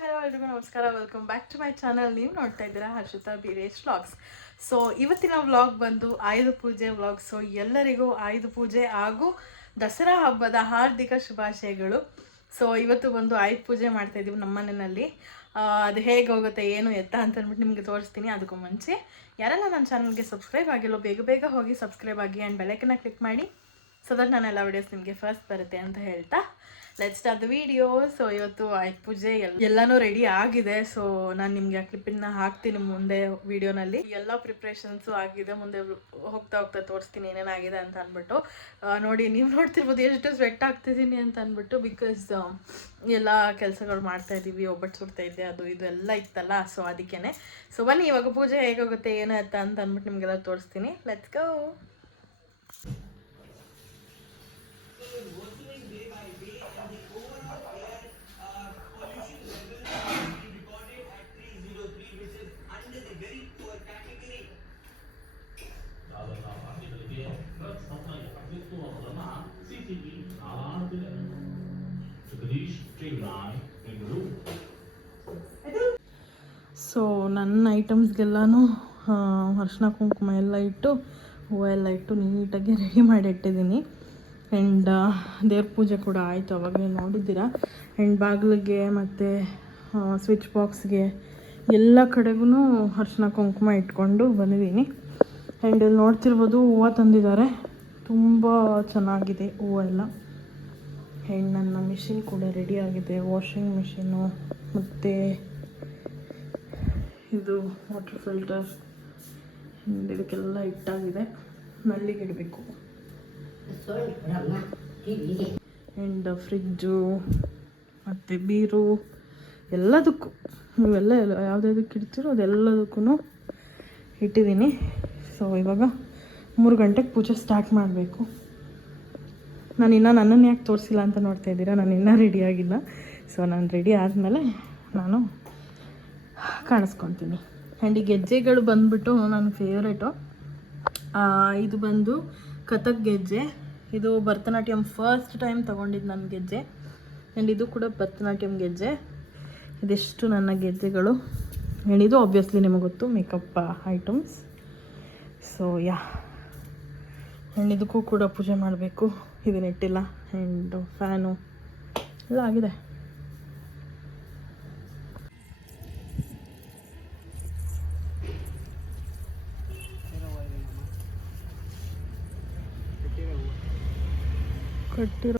Hello ಎಲ್ರಿಗೂ ನಮಸ್ಕಾರ. Welcome back to my channel. ನೀವು ನೋಡ್ತಾ ಇದ್ದೀರಾ ಹರ್ಷಿತಾ ಬೀರೇಶ್ ವ್ಲಾಗ್ಸ್. ಸೊ ಇವತ್ತಿನ ವ್ಲಾಗ್ ಬಂದು ಆಯುಧ ಪೂಜೆ ವ್ಲಾಗ್. ಸೊ ಎಲ್ಲರಿಗೂ ಆಯುಧ ಪೂಜೆ ಹಾಗೂ ದಸರಾ ಹಬ್ಬದ ಹಾರ್ದಿಕ ಶುಭಾಶಯಗಳು. ಸೊ ಇವತ್ತು ಬಂದು ಆಯುಧ ಪೂಜೆ ಮಾಡ್ತಾ ಇದ್ದೀವಿ ನಮ್ಮ ಮನೆಯಲ್ಲಿ. ಅದು ಹೇಗೆ ಹೋಗುತ್ತೆ ಏನು ಎತ್ತ ಅಂತ ಅಂದ್ಬಿಟ್ಟು ನಿಮಗೆ ತೋರಿಸ್ತೀನಿ. ಅದಕ್ಕೂ ಮುಂಚೆ ಯಾರೆಲ್ಲ ನನ್ನ ಚಾನಲ್ಗೆ ಸಬ್ಸ್ಕ್ರೈಬ್ ಆಗಿಲ್ಲೋ ಬೇಗ ಬೇಗ ಹೋಗಿ ಸಬ್ಸ್ಕ್ರೈಬ್ ಆಗಿ ಆ್ಯಂಡ್ ಬೆಲೈಕನ್ನ ಕ್ಲಿಕ್ ಮಾಡಿ ಸೊ ದಟ್ ನಾನೆಲ್ಲ ವಿಡಿಯೋಸ್ ನಿಮಗೆ ಫಸ್ಟ್ ಬರುತ್ತೆ ಅಂತ ಹೇಳ್ತಾ let's start the video. So ಇವತ್ತು ಆಯುಧ ಪೂಜೆ ಎಲ್ಲನೂ ರೆಡಿ ಆಗಿದೆ. ಸೊ ನಾನು ನಿಮಗೆ ಆ ಕ್ಲಿಪ್ಪನ್ನ ಹಾಕ್ತೀನಿ ಮುಂದೆ ವಿಡಿಯೋನಲ್ಲಿ. ಎಲ್ಲ ಪ್ರಿಪ್ರೇಷನ್ಸು ಆಗಿದೆ. ಮುಂದೆ ಹೋಗ್ತಾ ಹೋಗ್ತಾ ತೋರಿಸ್ತೀನಿ ಏನೇನಾಗಿದೆ ಅಂತ ಅಂದ್ಬಿಟ್ಟು. ನೋಡಿ, ನೀವು ನೋಡ್ತಿರ್ಬೋದು ಎಷ್ಟು ಸ್ವೆಟ್ ಆಗ್ತಿದ್ದೀನಿ ಅಂತ ಅಂದ್ಬಿಟ್ಟು. ಬಿಕಾಸ್ ಎಲ್ಲ ಕೆಲಸಗಳು ಮಾಡ್ತಾ ಇದ್ದೀವಿ. ಒಬ್ಬಟ್ಟು ಸುಡ್ತಾ ಇದ್ದೆ, ಅದು ಇದು ಎಲ್ಲ ಇತ್ತಲ್ಲ. ಸೊ ಅದಕ್ಕೇನೆ. ಸೊ ಬನ್ನಿ ಇವಾಗ ಪೂಜೆ ಹೇಗೋಗುತ್ತೆ ಏನು ಅಂತ ಅಂದ್ಬಿಟ್ಟು ನಿಮಗೆಲ್ಲ ತೋರಿಸ್ತೀನಿ. Let's go. ಸೊ ನನ್ನ ಐಟಮ್ಸ್ಗೆಲ್ಲನೂ ಅರಿಶಿನ ಕುಂಕುಮ ಎಲ್ಲ ಇಟ್ಟು ಹೂವು ಎಲ್ಲ ಇಟ್ಟು ನೀಟಾಗಿ ರೆಡಿ ಮಾಡಿ ಇಟ್ಟಿದ್ದೀನಿ. ಆ್ಯಂಡ್ ದೇವ್ರ ಪೂಜೆ ಕೂಡ ಆಯಿತು, ಅವಾಗಲೇ ನೋಡಿದ್ದೀರಾ. ಆ್ಯಂಡ್ ಬಾಗಿಲಿಗೆ ಮತ್ತು ಸ್ವಿಚ್ ಬಾಕ್ಸ್ಗೆ ಎಲ್ಲ ಕಡೆಗೂ ಅರಿಶಿನ ಕುಂಕುಮ ಇಟ್ಕೊಂಡು ಬಂದಿದ್ದೀನಿ. ಆ್ಯಂಡ್ ಇಲ್ಲಿ ನೋಡ್ತಿರ್ಬೋದು ಹೂವು ತಂದಿದ್ದಾರೆ, ತುಂಬ ಚೆನ್ನಾಗಿದೆ ಹೂವೆಲ್ಲ. ಆ್ಯಂಡ್ ನನ್ನ ಮಿಷಿನ್ ಕೂಡ ರೆಡಿ ಆಗಿದೆ, ವಾಷಿಂಗ್ ಮಿಷಿನ್ನು. ಮತ್ತು ಇದು ವಾಟರ್ ಫಿಲ್ಟರ್, ಇದಕ್ಕೆಲ್ಲ ಇಟ್ಟಾಗಿದೆ. ನಲ್ಲಿಗೆ ಇಡಬೇಕು. ಆ್ಯಂಡ್ ಫ್ರಿಜ್ಜು ಮತ್ತು ಬೀರು ಎಲ್ಲದಕ್ಕೂ ಇವೆಲ್ಲ ಯಾವುದ್ಯಾವುದಕ್ಕೆ ಇಡ್ತೀರೋ ಅದೆಲ್ಲದಕ್ಕೂ ಇಟ್ಟಿದ್ದೀನಿ. ಸೊ ಇವಾಗ 3 ಗಂಟೆಗೆ ಪೂಜೆ ಸ್ಟಾರ್ಟ್ ಮಾಡಬೇಕು. ನಾನು ಇನ್ನೂ ನನ್ನನ್ನು ಯಾಕೆ ತೋರಿಸಿಲ್ಲ ಅಂತ ನೋಡ್ತಾ ಇದ್ದೀರಾ. ನಾನು ಇನ್ನೂ ರೆಡಿ ಆಗಿಲ್ಲ. ಸೊ ನಾನು ರೆಡಿ ಆದಮೇಲೆ ನಾನು ಕಾಣಿಸ್ಕೊತೀನಿ. ಆ್ಯಂಡ್ ಈ ಗೆಜ್ಜೆಗಳು ಬಂದುಬಿಟ್ಟು ನನ್ನ ಫೇವ್ರೇಟು. ಇದು ಬಂದು ಕಥಕ್ ಗೆಜ್ಜೆ. ಇದು ಭರತನಾಟ್ಯಂ ಫಸ್ಟ್ ಟೈಮ್ ತೊಗೊಂಡಿದ್ದು ನನ್ನ ಗೆಜ್ಜೆ. ಆ್ಯಂಡ್ ಇದು ಕೂಡ ಭರತನಾಟ್ಯಂ ಗೆಜ್ಜೆ. ಇದೆಷ್ಟು ನನ್ನ ಗೆಜ್ಜೆಗಳು. ಆ್ಯಂಡ್ ಇದು ಆಬ್ವಿಯಸ್ಲಿ ನಿಮಗೆ ಗೊತ್ತು, ಮೇಕಪ್ ಐಟಮ್ಸ್. ಸೊ ಆ್ಯಂಡ್ ಇದಕ್ಕೂ ಕೂಡ ಪೂಜೆ ಮಾಡಬೇಕು. ಇದನ್ನಿಟ್ಟಿಲ್ಲ. ಆ್ಯಂಡ್ ಫ್ಯಾನು ಎಲ್ಲ ಆಗಿದೆ. ಕಟ್ಟಿರೋ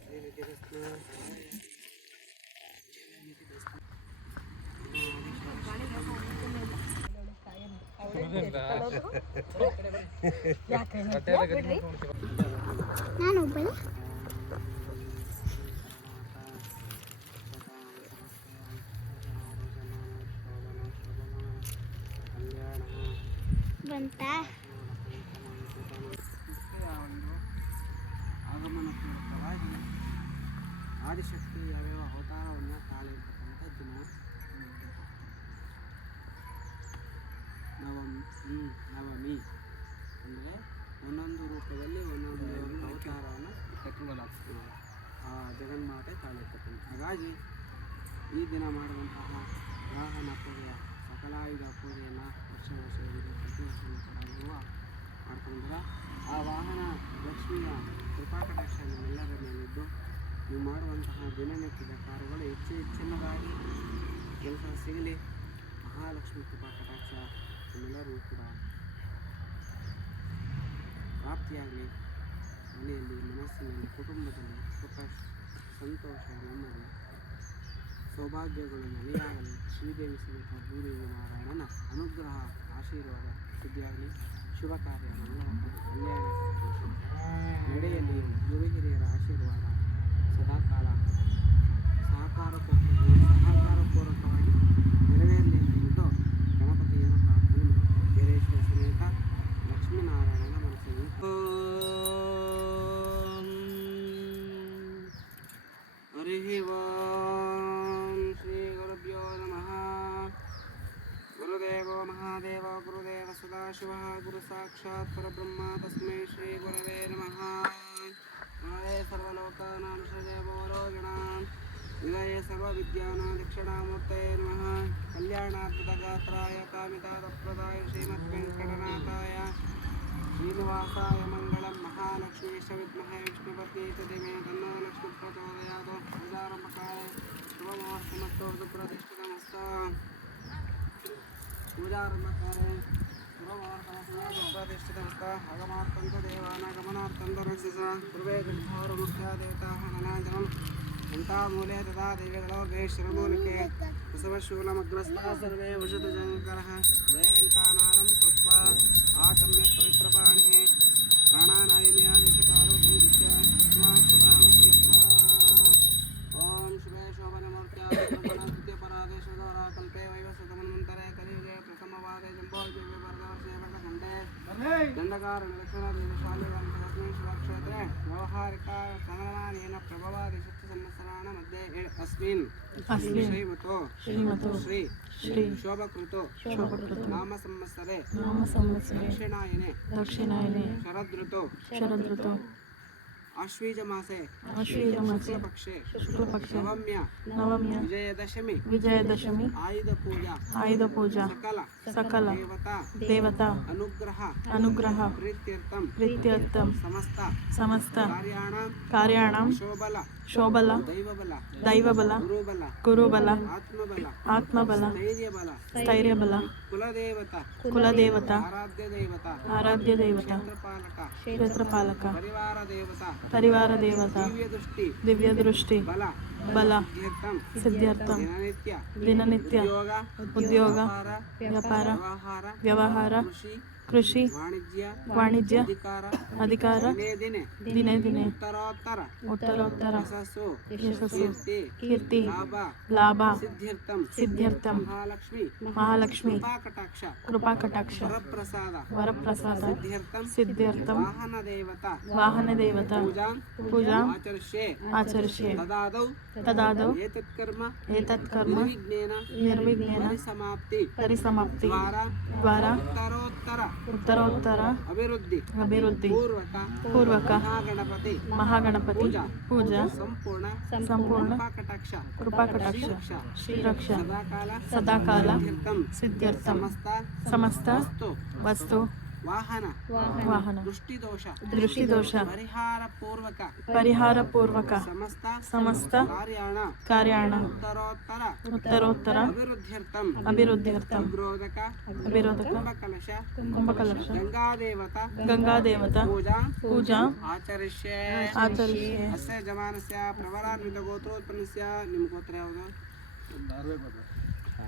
ಆಗಮನ ಪೂರ್ವಕವಾಗಿ ಆದಿಶಕ್ತಿ ಯಾವ್ಯಾವ ಅವತಾರವನ್ನು ತಾಳಿರ್ತಕ್ಕಂಥದ್ದು ನವಮಿ ಅಂದರೆ ಒಂದೊಂದು ರೂಪದಲ್ಲಿ ಒಂದೊಂದು ಅವತಾರವನ್ನು ಕಟ್ಟಿಕೊಳ್ಳಲಾಗ್ತದೆ ಆ ಜಗನ್ಮಾತೆ ತಾಳಿರ್ತಕ್ಕಂಥ. ಹಾಗಾಗಿ ಈ ದಿನ ಮಾಡುವಂತಹ ವಾಹನ ಪೂಜೆಯ ಸಕಲಾಯುಧ ಪೂಜೆಯನ್ನು ವರ್ಷ ಪ್ರತಿ ವರ್ಷ ಮಾಡ್ಕೊಂಡ್ರೆ ಆ ವಾಹನ ಲಕ್ಷ್ಮಿಯ ಕೃಪಾಕಟಾಕ್ಷ ನಿಮ್ಮೆಲ್ಲರ ಮೇಲಿದ್ದು ನೀವು ಮಾಡುವಂತಹ ದಿನನಿತ್ಯದ ಕಾರ್ಯಗಳು ಹೆಚ್ಚಿನದಾಗಿ ಕೆಲಸ ಸಿಗಲಿ. ಮಹಾಲಕ್ಷ್ಮಿ ಕೃಪಾಕಟಾಕ್ಷ ನಿಮ್ಮೆಲ್ಲರಿಗೂ ಕೂಡ ಪ್ರಾಪ್ತಿಯಾಗಲಿ. ಮನೆಯಲ್ಲಿ, ಮನಸ್ಸಿನಲ್ಲಿ, ಕುಟುಂಬದಲ್ಲಿ ಸುಖ, ಸಂತೋಷ, ನೆಮ್ಮದಿ, ಸೌಭಾಗ್ಯಗಳು ನೆಲೆಯಾಗಲಿ. ಶ್ರೀದೇವಿ ಸಮೇತ ಭೂದೇವಿ ನಾರಾಯಣನ ಅನುಗ್ರಹ, ಆಶೀರ್ವಾದ ಸಿದ್ಧಿಯಾಗಲಿ. ಶುಭ ಕಾರ್ಯ ಕಲ್ಯಾಣ ನಡೆಯಲ್ಲಿ ಗುರು ಹಿರಿಯರ ಆಶೀರ್ವಾದ ಸದಾಕಾಲ ಸಹಕಾರಪೂರ್ವಕವಾಗಿ ನೆರವೇರಲಿ ಎಂದು ಗಣಪತಿಯನ್ನು ಪ್ರಾರ್ಥನೆ ವೀರೇಶ್ವರ ಸಮೇತ ಲಕ್ಷ್ಮೀನಾರಾಯಣನ ಮನಸ್ಸಿನಲ್ಲಿ ಹರಿ ಓಂ ಶ್ರೀ ಗುರುಭ್ಯೋ ನಮಃ. ಗುರುದೇವೋ ಮಹಾದೇವ ಗುರುದೇವ ಸದಾಶಿವ ಗುರು ಸಾಕ್ಷಾತ್ ಪರಬ್ರಹ್ಮ ತಸ್ಮೈ ಶ್ರೀ ಗುರವೇ ನಮಃ. ಸರ್ವಲೋಕಾನಾಂ ಶ್ರೀದೇವೋ ರೋಗಿಣಾಂ विदये सर्वविद्यानां दक्षिणामूर्तये नमः कल्याणाद्भुतगात्राय कामितादप्रदाय श्रीमद्वेङ्कटनाथाय श्रीनिवासाय मङ्गलं महालक्ष्मीश विद्महे विष्णुपत्नी च धीमहि तन्नो लक्ष्मी प्रचोदयात् पूजारम्भकाले शुभमुहूर्तमस्तु सुप्रतिष्ठितमस्तु पूजारम्भकाले शुभमुहूर्तमस्तु प्रतिष्ठितमस्तु आगमार्थं च देवानागमनार्थं धनस्य च पूर्वे गृहारुमुख्या देवताः ननाजनं घण्टामूले तथा देवगणोर्गे शिरमूलिके कुसुमशूलमग्रस्ताः सर्वे वशतजङ्करः द्वयघण्टानादं कृत्वा आतम्य पवित्रपाणिः प्राणानादिमयादिशकालो संयुज्य समाक्षतां कृत्वा ॐ शुभे शोभनमूर्त्याद्वितीयपरादेशोराकल्पे वैवस्वतमन्वन्तरे कलियुगे प्रथमवादे जम्बोद्वीपे वरदवर्षे वरदखण्डे दण्डकारनिरक्षणदेवशालिवान्तकस्मिन् शिवक्षेत्रे व्यवहारिका संग्रहणेन प्रभवादि मध्ये अस्मिन् श्रीमतो श्री शोभकृतो नाम संवत्सरे दक्षिणायने शरदृतो आश्वीजमासे शुक्लपक्षे नवम्य विजयदशमी आयुध पूजा सकल देवता अनुग्रह प्रीत्यर्थम समस्त कार्याणां शोभल दैवबल गुरुबल आत्मबल स्थैर्यबल कुलदेवता आराध्य देवता क्षेत्रपालक परिवार देवता दिव्य दृष्टि बल सिद्ध्यर्थम दिननित्य उद्योग व्यापार व्यवहार कृषि वाणिज्य अधिकार दिने दिने उत्तरोत्तर यशस्सु कीर्ति लाभ सिद्ध्यर्थम महालक्ष्मी कृपा कटाक्ष वरप्रसाद सिद्ध्यर्थम वाहन देवता पूजा आचर्ष्ये तदादौ एतत् कर्म निर्विघ्नेन परिसमाप्ति द्वारा उत्तरोत्तर अभिवृद्धि पूर्वक महागणपति पूजा संपूर्ण कृपा कटाक्ष श्रीरक्ष सदाकाल सिद्ध्यर्थम समस्त वस्तु वाहन दृष्टिदोष परिहार पूर्वक समस्त कार्याण उत्तरोत्तर अभिवृद्ध्यर्थम अभिरोधक कुंभकलश गंगा देवता पूजा आचरिष्ये अस्य जमानस्य प्रवरान्वित गोत्रोत्पन्नस्य ನಿಮ್ಮ ಗೋತ್ರ ಯಾವುದು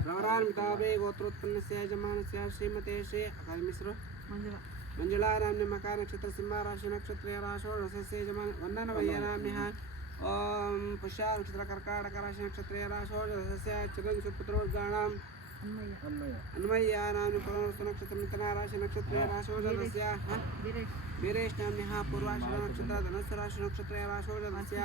प्रवरान्वितावे गोत्रोत्पन्नस्य जमानस्य श्रीमते श्री अकादमी ಹೆಸರು मंजुला नाम्नि मका नक्षत्र सिंह राशि नक्षत्रे राशो रसस्य जमान वन्दनवय्य नाम्यः ओम पुष्या नक्षत्र कर्काटक राशि नक्षत्रे राशो रसस्य चगन सुपुत्रोर्गाणाम् अन्वय्य नाम्नि पुनर्वसु नक्षत्र मिथुना राशि नक्षत्रे राशो रसस्य वीरेश नाम्यः पूर्वाषाढ नक्षत्र धनुस्सु राशि नक्षत्रे राशो रसस्य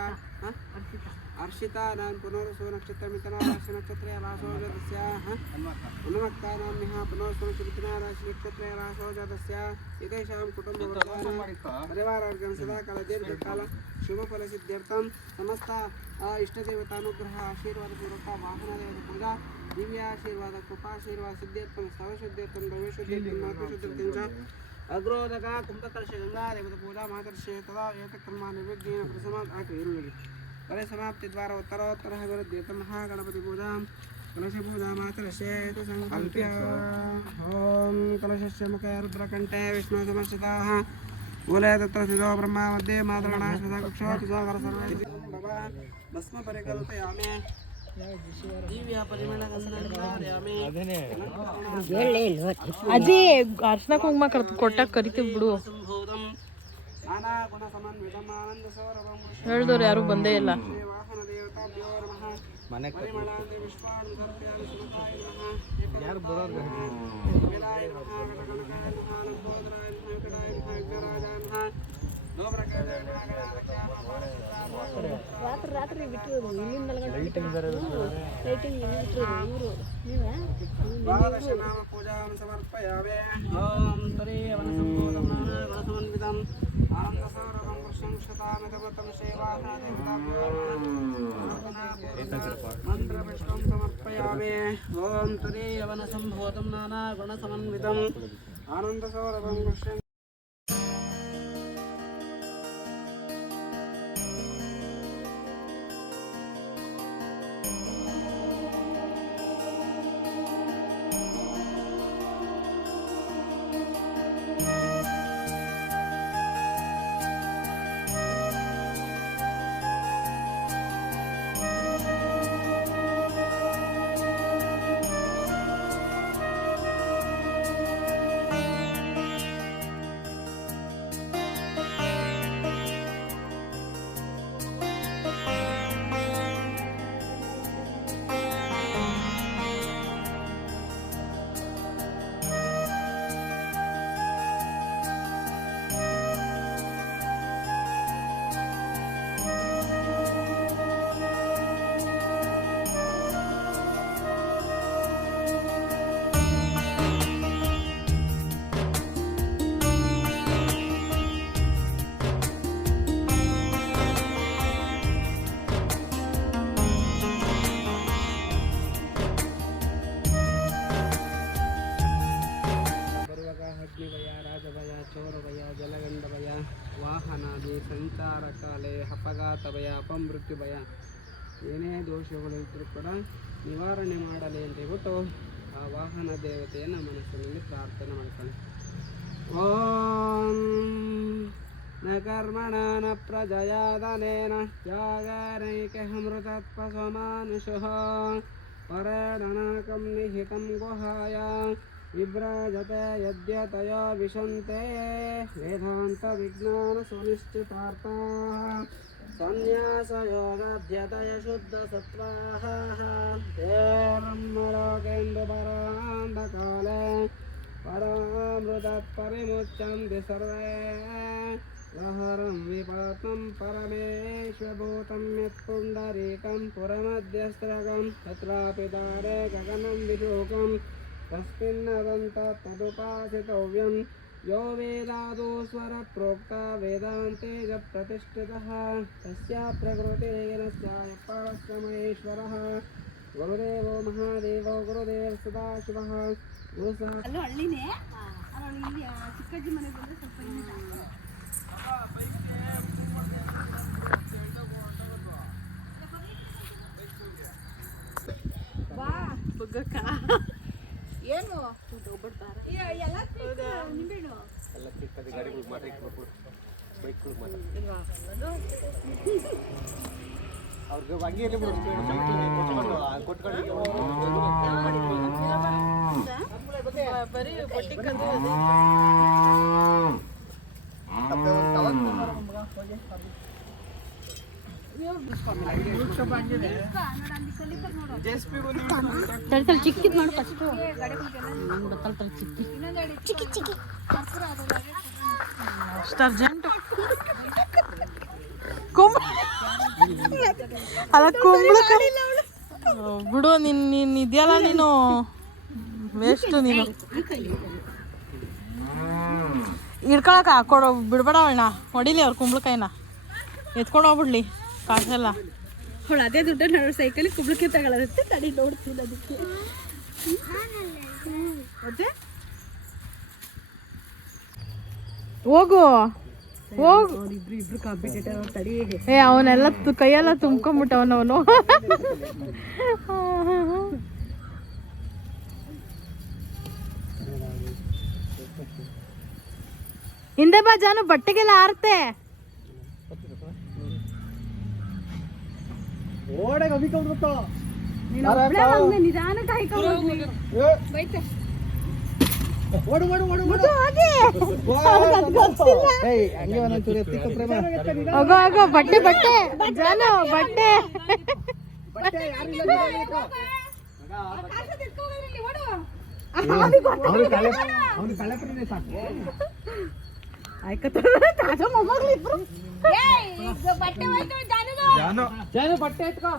अर्षिता नाम पुनर्वसु नक्षत्र मिथुना राशि नक्षत्रे राशो रसस्य हनुमत्ता नाम्यः पुनर्वसु मिथुना राशि नक्षत्रे राशो रसस्य एतेषां कुटुम्बवर्गाणां परिवारार्गं सदाकाल दीर्घकाल शुभफलसिद्ध्यर्थं समस्त इष्टदेवतानुग्रह आशीर्वादपूर्वक वाहनदेवता पूजा दिव्याशीर्वाद कृपाशीर्वाद सिद्ध्यर्थं सर्वशुद्ध्यर्थं द्रव्यशुद्ध्यर्थं मातृशुद्ध्यर्थं च अग्रोदक कुंभकलश गंगा देवता पूजा मातर्षे तदा एतत्कर्म निर्विघ्नेन परिसमाप्ति द्वारा उत्तरोत्तर अभिवृद्ध्यर्थं महागणपति पूजा कलश पूजा मातर्षे तु संकल्प्य ओम कलशस्य मुखे रुद्रकण्ठे विष्णु समर्चिताः मूले तत्र स्थितो ब्रह्मा मध्ये मातृगणाश्वता कक्षो तुजागर सर्वे भस्म परिकल्पयामि दिव्य परिमलगन्धर्यामि ಅಜ್ಜಿ ಅರ್ಶನ ಕುಂಕುಮ ಕೊಟ್ಟಾಗ ಕರಿತೀವಿ ಬಿಡು नाना गुण समन्वितम् आनंद सौरभं ಹೇಳಿದವ್ರು ಯಾರು ಬಂದೇ ಇಲ್ಲ वाहन देवताभ्यो नमः मने परिमलान्ते विश्वान् सर्प्यामि सुमताय नमः यार बरोबर विलाय नमः गणगणकाय नमः लंबोदराय नमः कटाय नमः विघ्नराजाय नमः दोब्रकाय नमः ರಾತ್ರಿ ರಾತ್ರಿ ಬಿಟ್ಟಿರೋದು ಇಲ್ಲಿಂದ 4 ಗಂಟೆ ಲೈಟಿಂಗ್ ಇಲ್ಲಿ ಬಿಟ್ಟಿರೋದು ಇವರು ನೀವೇ द्वादश नाम पूजां समर्पयामि ओम तरे वनसंभूतं नाना गुणसमन्वितम् आनन्दसौरभं पुरुषं शतामितमतं मन्त्रपुष्पं समर्पयामि ॐ तदीयवनसम्भूतं नानागुणसमन्वितम् आनन्दसौरभं पश्यन् ಅಗ್ನಿಭಯ ರಾಜಭಯ ಚೋರಭಯ ಜಲಗಂಧಭಯ ವಾಹನಾದಿ ಸಂಚಾರ ಕಾಲೆ ಅಪಘಾತ ಭಯ ಅಪಮೃತ್ಯು ಭಯ ಏನೇ ದೋಷಗಳು ಇದ್ದರೂ ಕೂಡ ನಿವಾರಣೆ ಮಾಡಲಿ ಅಂತ ಹೇಳ್ಬಿಟ್ಟು ಆ ವಾಹನ ದೇವತೆಯನ್ನು ಮನಸ್ಸಿನಲ್ಲಿ ಪ್ರಾರ್ಥನೆ ಮಾಡ್ತಾನೆ. ಓಂ ನ ಕರ್ಮಣ ನ ಪ್ರಜಯಾದನೇನ ಜಾಗರೈಕೆ ಅಮೃತತ್ವಸಮಾನುಷಃ ಪರೇಣನಾಕಂ ನಿಹಿತಂ ಗುಹಾಯ ವಿಭ್ರಾಜತೆ ಯದ್ಯತಯೋ ವಿಶಂತೆ ವೇದಾಂತ ವಿಜ್ಞಾನ ಸುನಿಶ್ಚಿತಾರ್ಥಾಃ ಸನ್ಯಾಸಯೋಗಾಧ್ಯತಯ ಶುದ್ಧ ಸತ್ವಾಃ ತೇ ಬ್ರಹ್ಮಲೋಕೇಂದು ಪರಾಂಧಕಾಲೆ ಪರಾಮೃತಾತ್ ಪರಿಮುಚ್ಯಂತೆ ಸರ್ವೇ ಲಹರಂ ವಿಪಾತಂ ಪರಮೇಶ್ವಭೂತಂ ಯತ್ಪುಂಡರೀಕಂ ಪುರಮಧ್ಯಸ್ತ್ರಗಂ ತತ್ರಾಪಿ ದಾರೆ ಗಗನಂ ವಿಶೋಕಂ ತಸ್ಮಿನ್ನದಂತ ತದುಪಾಸಿತವ್ಯಂ ಯೋ ವೇದಾದೋ ಸ್ವರ ಪ್ರೋಕ್ತ ವೇದಾಂತೆ ಜ ಪ್ರತಿಷ್ಠಿತಃ ತಸ್ಯ ಪ್ರಕೃತಿರೇನಸ್ಯಾಯ ಪರಸ್ಯ ಮಹೇಶ್ವರಃ ಗುರುದೇವೋ ಮಹಾದೇವೋ ಗುರುದೇವ ಸದಾಶಿವಃ ಗುರುಸಾ ಅಲ್ಲೂ ಹಳ್ಳಿನೇ ಅಲ್ಲಿ ಚಿಕ್ಕಜ್ಜಿ ಮನೆಗೆ ಬಂದರೆ ಸ್ವಲ್ಪ ಇನ್ನೂ ಜಾಸ್ತಿ. ಬಾ ಬುಗ್ಗಕ್ಕ ಏನು ಎಲ್ಲ ನಿಂಬೆಹಣ್ಣು ಬರೀ ಬಟ್ಟಿ ಚಿಕ್ಕಿದ್ ಮಾಡು ಫಸ್ಟ್ ಅಷ್ಟು ಅರ್ಜೆಂಟ್ ಅಲ್ಲ ಕುಂಬಳಕ ಬಿಡು ನೀನ್ ಇದೆಯಲ್ಲ ನೀನು ವೇಸ್ಟ್ ನೀನು ಹಿಡ್ಕೊಳಕ ಹಾಕೊಡು ಬಿಡ್ಬೇಡ ಅಣ್ಣ ಹೊಡಿಲಿ ಅವ್ರು ಕುಂಬಳಕಾಯಿನ ಎತ್ಕೊಂಡು ಹೋಗ್ಬಿಡ್ಲಿ ಕಾಸೆಲ್ಲ ಅವಳು ಅದೇ ದುಡ್ಡು ನಾನು ಸೈಕಲಿಗೆ ಕುಬ್ಳಕ್ಕೆ ತಗೊಳ್ಳೋದಕ್ಕೆ ತಡಿ ನೋಡ್ತೀನಿ ಅದಕ್ಕೆ ಅದೇ ಹೋಗು ಹೋಗು ಇಬ್ರು ಕಾಂಪಿಟೇಟರ್ ತಡಿ ಏ ಅವನೆಲ್ಲ ಕೈಯೆಲ್ಲ ತುಂಬ್ಕೊಂಬಿಟ್ಟವನವನು ಹಿಂದೆ ಬಾ ಜಾನು ಬಟ್ಟೆಗೆಲ್ಲ ಆರ್ತೆ ನಿಧಾನಕ್ಕೆ ಹಾಯ್ಕೊಂಡು ಬೈತೆ ಹೋಗೋ ಬಟ್ಟೆ ಬಟ್ಟೆ ಜಾನು ಬಟ್ಟೆ ಬಟ್ಟೆ ಎತ್ಕೊ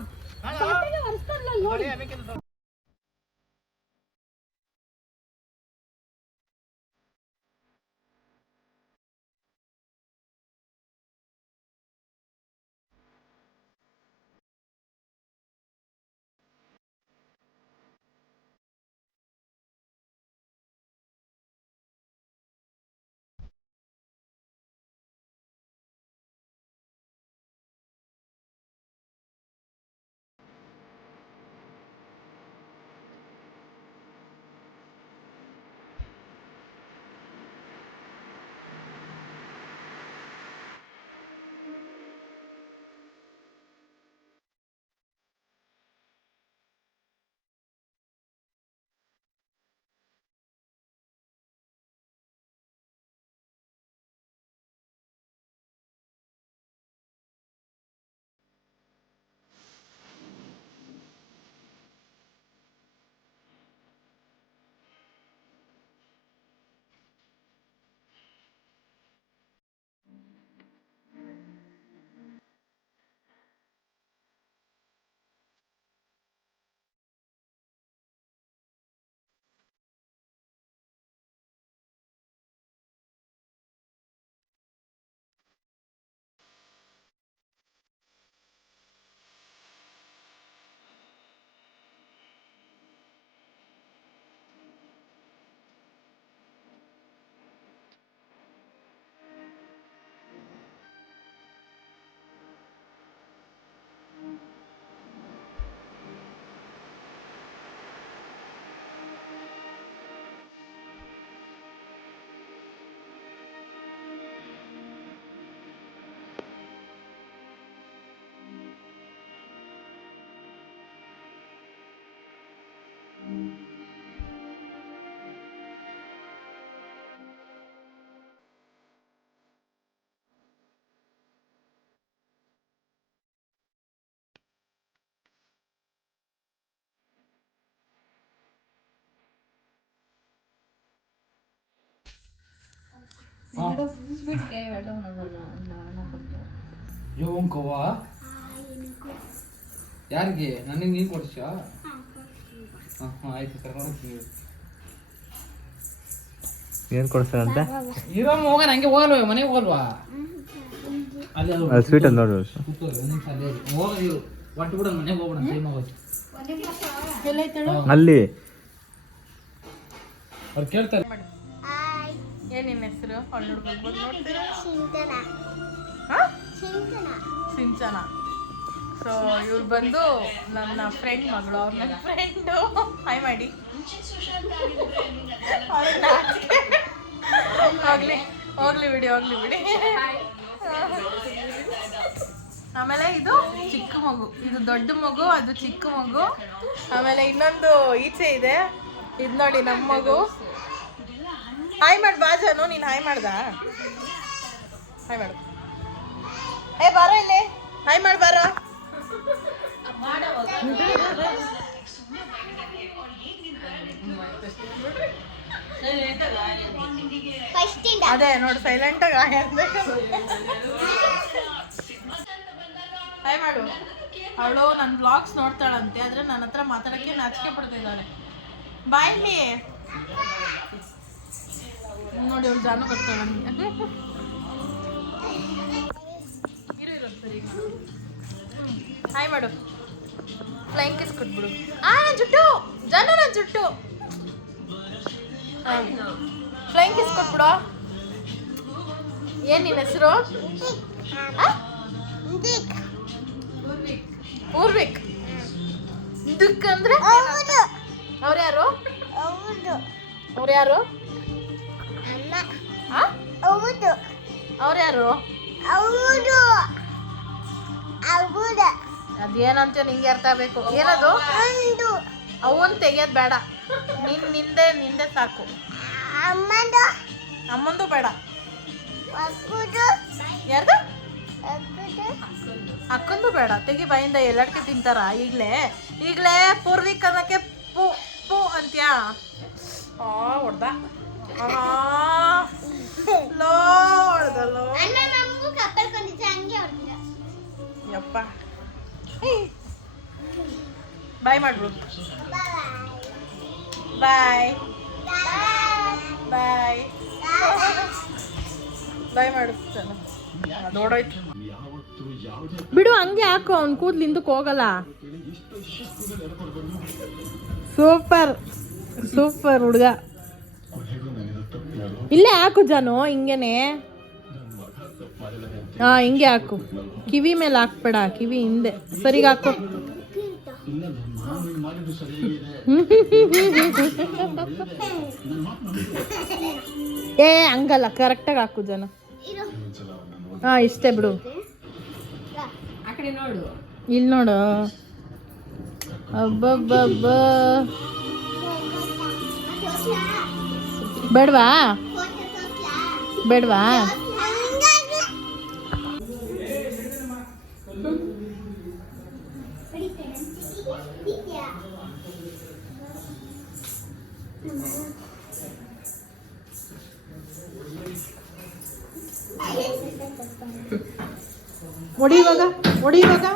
ಯೋಂಕವ್ವ ಯಾರಿಗೆ ನನಗೆ ನೀನು ಕೊಡ್ಸ ಆಯ್ತು ಕರ್ಕೊಂಡು ಹೋಗ್ತೀನಿ ಏನು ಕೊಡ್ತಾರಂತೆ ಇರಮ್ಮ ಹೋಗ ನಂಗೆ ಹೋಗಲ್ವ ಮನೆಗೆ ಹೋಗಲ್ವಾ ಅಲ್ಲಿ ಅದು ಸ್ವೀಟ್ ಅಂತ ನೋಡಿ ಒಂದು ನಿಮಿಷ ಅಲ್ಲೇ ಹೋಗಿ ಒಟ್ಟು ಬಿಡೋದು ಮನೆಗೆ ಹೋಗ್ಬಿಡೋಣ ಟೈಮ್ ಆಗೋದು ಅಲ್ಲಿ ಅವ್ರು ಕೇಳ್ತಾರೆ ಏನ್ ನಿನ್ನ ಹೆಸರು ಅವ್ಳು ನೋಡ್ಬೇಕು ನೋಡ್ತೀರಾ ಸಿಂಚನ ಸೊ ಇವ್ರು ಬಂದು ನನ್ನ ಫ್ರೆಂಡ್ ಮಗಳು ಅವ್ರು ನನ್ನ ಫ್ರೆಂಡು ಹಾಯ್ ಮಾಡಿ ಹೋಗ್ಲಿ ಹೋಗ್ಲಿ ಬಿಡಿ ಹೋಗ್ಲಿ ಬಿಡಿ ಆಮೇಲೆ ಇದು ಚಿಕ್ಕ ಮಗು ಇದು ದೊಡ್ಡ ಮಗು ಅದು ಚಿಕ್ಕ ಮಗು ಆಮೇಲೆ ಇನ್ನೊಂದು ಈಚೆ ಇದೆ ಇದು ನೋಡಿ ನಮ್ಮ ಮಗು ಹಾಯ್ ಮಾಡಿ ಬಾಜಾನು ನೀನು ಹಾಯ್ ಮಾಡ್ದ ಹಾಯ್ ಮಾಡು ಏ ಬಾರ ಇಲ್ಲಿ ಹಾಯ್ ಮಾಡಿ ಬಾರ ಅದೇ ನೋಡಿ ಸೈಲೆಂಟ್ ಆಗಿ ಹಾಯ್ ಮಾಡು ಅವಳು ನನ್ನ ಬ್ಲಾಗ್ಸ್ ನೋಡ್ತಾಳಂತೆ ಆದ್ರೆ ನನ್ನ ಹತ್ರ ಮಾತಾಡಕ್ಕೆ ನಾಚಿಕೆ ಪಡ್ತಿದ್ದಾಳೆ ಬಾಯ್ಲಿ ನೋಡಿ ಅವ್ಳು ಜಾನು ಬರ್ತಾಳೆ ಹಾಯ್ ಮಾಡು ಫ್ಲೈಂಗ್ ಕಿಸ್ ಕೊಟ್ಬಿಡು ನನ್ನ ಜುಟ್ಟು ಜಾನು ನನ್ನ ಜುಟ್ಟು ಫ್ಲೈಂಗ್ ಕಿಸ್ ಕೊಟ್ಬಿಡು ಏನ್ ನಿನ್ನ ಹೆಸರು ಪೂರ್ವಿಕ್ ದಿಕ್ ಅಂದ್ರೆ ಅವ್ರ್ಯಾರು ಅವ್ರ್ಯಾರು ಅವ್ರ್ಯಾರು ಅದೇನಂತ ನಿಂಗೆ ಅರ್ಥ ಆಗ್ಬೇಕು ಏನದು ಅವನ್ ತೆಗಿಯೋದ್ ಬೇಡ ನಿಂದೆ ಸಾಕು ಅಮ್ಮಂದು ಬೇಡ ಯಾರ್ದು ಅಕ್ಕಂದು ಬೇಡ ತೆಗಿ ಬಾಯಿಂದ ಎಲ್ಲಡ್ಕೆ ತಿಂತಾರ ಈಗ್ಲೇ ಪೂರ್ವಿಕ್ ಅನ್ನಕ್ಕೆ ಪೂ ಪೂ ಅಂತ್ಯಾ ಹೊಡ್ದ ಲೋ ಹೊಡ್ದಲ್ಲೋ ಯಪ್ಪ ಬಾಯ್ ಮಾಡ್ಬಿಡು ಬಾಯ್ ಬಾಯ್ ಬಾಯ್ ಮಾಡು ನೋಡೋಯ್ತು ಬಿಡು ಹಂಗೆ ಹಾಕು ಅವ್ನು ಕೂದ್ಲು ಹಿಂದಕ್ಕೆ ಹೋಗಲ್ಲ ಸೂಪರ್ ಸೂಪರ್ ಹುಡುಗ ಇಲ್ಲೇ ಹಾಕು ಜಾನು ಹಿಂಗೇನೆ ಹಾ ಹಿಂಗೆ ಹಾಕು ಕಿವಿ ಮೇಲೆ ಹಾಕ್ಬೇಡ ಕಿವಿ ಹಿಂದೆ ಸರಿಗೆ ಹಾಕು ಏ ಹಂಗಲ್ಲ ಕರೆಕ್ಟಾಗಿ ಹಾಕು ಜನ ಹಾ ಇಷ್ಟೇ ಬಿಡು ಇಲ್ಲಿ ನೋಡು ಅಬ್ಬಬ್ಬಬ್ಬ ಬೇಡವಾ ಬೇಡವಾ ಹೊಡಿಯುವಾಗ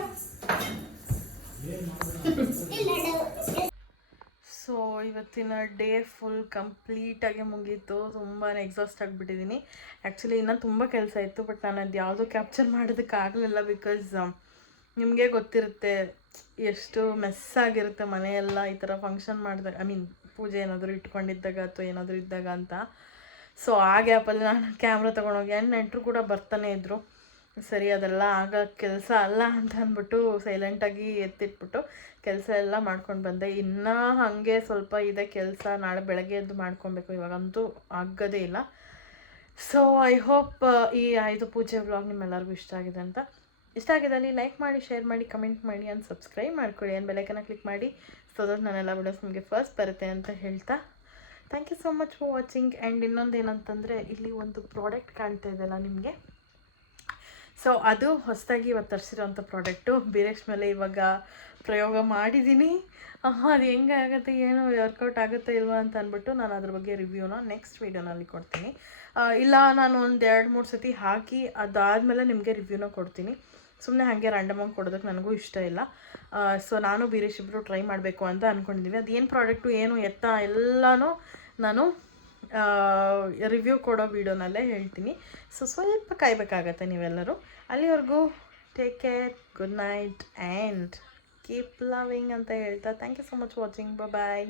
ಸೊ ಇವತ್ತಿನ ಡೇ ಫುಲ್ ಕಂಪ್ಲೀಟಾಗಿ ಮುಗೀತು. ತುಂಬಾ ಎಕ್ಸಾಸ್ಟ್ ಆಗಿಬಿಟ್ಟಿದ್ದೀನಿ. ಆ್ಯಕ್ಚುಲಿ ಇನ್ನೂ ತುಂಬ ಕೆಲಸ ಇತ್ತು, ಬಟ್ ನಾನು ಅದು ಯಾವುದೂ ಕ್ಯಾಪ್ಚರ್ ಮಾಡೋದಕ್ಕಾಗಲಿಲ್ಲ. ಬಿಕಾಸ್ ನಿಮಗೆ ಗೊತ್ತಿರುತ್ತೆ ಎಷ್ಟು ಮೆಸ್ಸಾಗಿರುತ್ತೆ ಮನೆಯೆಲ್ಲ ಈ ಥರ ಫಂಕ್ಷನ್ ಮಾಡಿದಾಗ, ಐ ಮೀನ್ ಪೂಜೆ ಏನಾದರೂ ಇಟ್ಕೊಂಡಿದ್ದಾಗ ಅಥವಾ ಏನಾದರೂ ಇದ್ದಾಗ ಅಂತ. ಸೊ ಆ ಗ್ಯಾಪಲ್ಲಿ ನಾನು ಕ್ಯಾಮ್ರಾ ತೊಗೊಂಡೋಗಿ ನೆಂಟರು ಕೂಡ ಬರ್ತಾನೆ ಇದ್ದರು. ಸರಿ ಅದೆಲ್ಲ ಆಗ ಕೆಲಸ ಅಲ್ಲ ಅಂತ ಅಂದ್ಬಿಟ್ಟು ಸೈಲೆಂಟಾಗಿ ಎತ್ತಿಟ್ಬಿಟ್ಟು ಕೆಲಸ ಎಲ್ಲ ಮಾಡ್ಕೊಂಡು ಬಂದೆ. ಇನ್ನೂ ಹಾಗೆ ಸ್ವಲ್ಪ ಇದೆ ಕೆಲಸ, ನಾಳೆ ಬೆಳಗ್ಗೆ ಎದ್ದು ಮಾಡ್ಕೊಬೇಕು. ಇವಾಗಂತೂ ಆಗೋದೇ ಇಲ್ಲ. ಸೊ ಐ ಹೋಪ್ ಈ 5 ಪೂಜೆ ವ್ಲಾಗ್ ನಿಮ್ಮೆಲ್ಲರಿಗೂ ಇಷ್ಟ ಆಗಿದೆ ಅಂತ. ಇಷ್ಟ ಆಗಿದ್ದಲ್ಲಿ ಲೈಕ್ ಮಾಡಿ, ಶೇರ್ ಮಾಡಿ, ಕಮೆಂಟ್ ಮಾಡಿ ಆ್ಯಂಡ್ ಸಬ್ಸ್ಕ್ರೈಬ್ ಮಾಡ್ಕೊಳ್ಳಿ. ಆ್ಯಂಡ್ ಬೆಲೈಕನ್ನ ಕ್ಲಿಕ್ ಮಾಡಿ, ಸೊ ದಟ್ ನಾನೆಲ್ಲ ವಿಡಿಯೋಸ್ ನಿಮಗೆ ಫಸ್ಟ್ ಬರುತ್ತೆ ಅಂತ ಹೇಳ್ತಾ thank you so much for watching. And ಇನ್ನೊಂದು ಏನಂತಂದರೆ, ಇಲ್ಲಿ ಒಂದು ಪ್ರಾಡಕ್ಟ್ ಕಾಣ್ತಾ ಇದೆಯಲ್ಲ ನಿಮಗೆ, ಸೊ ಅದು ಹೊಸದಾಗಿ ಇವತ್ತು ತರಿಸಿರೋಂಥ ಪ್ರಾಡಕ್ಟು. ಬೀರೇಶ್ ಮೇಲೆ ಇವಾಗ ಪ್ರಯೋಗ ಮಾಡಿದ್ದೀನಿ. ಅದು ಹೆಂಗೆ ಆಗುತ್ತೆ ಏನು ವರ್ಕೌಟ್ ಆಗುತ್ತೆ ಇಲ್ವಾ ಅಂತ ಅಂದ್ಬಿಟ್ಟು ನಾನು ಅದ್ರ ಬಗ್ಗೆ ರಿವ್ಯೂನ ನೆಕ್ಸ್ಟ್ ವೀಡಿಯೋನಲ್ಲಿ ಕೊಡ್ತೀನಿ. ಇಲ್ಲ ನಾನು ಒಂದು 2-3 ಸತಿ ಹಾಕಿ ಅದಾದಮೇಲೆ ನಿಮಗೆ ರಿವ್ಯೂನ ಕೊಡ್ತೀನಿ. ಸುಮ್ಮನೆ ಹಾಗೆ ರ್ಯಾಂಡಮಾಗಿ ಕೊಡೋದಕ್ಕೆ ನನಗೂ ಇಷ್ಟ ಇಲ್ಲ. ಸೊ ನಾನು ಬೀರೇಶ್ ಇಬ್ಬರು ಟ್ರೈ ಮಾಡಬೇಕು ಅಂತ ಅಂದ್ಕೊಂಡಿದ್ದೀವಿ. ಅದೇನು ಪ್ರಾಡಕ್ಟು ಏನು ಎತ್ತ ಎಲ್ಲನೂ ನಾನು ರಿವ್ಯೂ ಕೊಡೋ ವೀಡಿಯೋನಲ್ಲೇ ಹೇಳ್ತೀನಿ. ಸೊ ಸ್ವಲ್ಪ ಕಾಯಬೇಕಾಗತ್ತೆ ನೀವೆಲ್ಲರೂ. ಅಲ್ಲಿವರೆಗೂ take care, good night and keep loving ಅಂತ ಹೇಳ್ತಾ thank you so much watching. Bye.